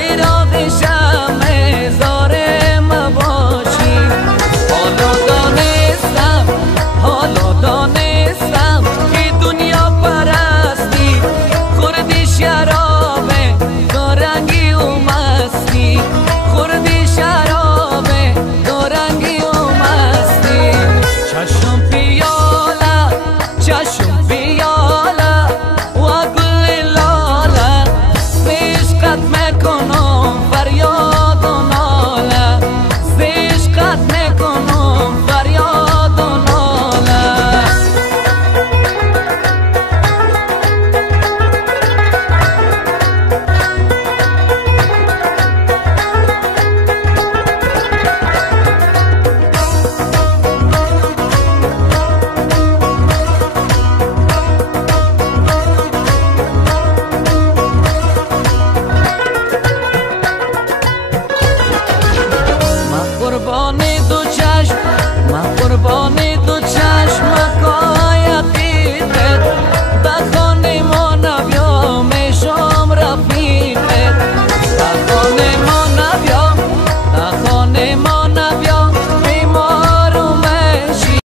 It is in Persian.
چراغ شمع زار ما باشی. حالا دانستم که دنیا پرستی خوردی شرابه دارنگی و مستی، خوردی شرابه دارنگی و مستی. چشم پیاله و گل لاله عشقت میکنم فریاد و ناله، عشقت میکنم فریاد و ناله. قربانی دو چشم کایقیقت بخانه ما نبیا میشم رفیقت، بخانه ما نبیا، بخانه ما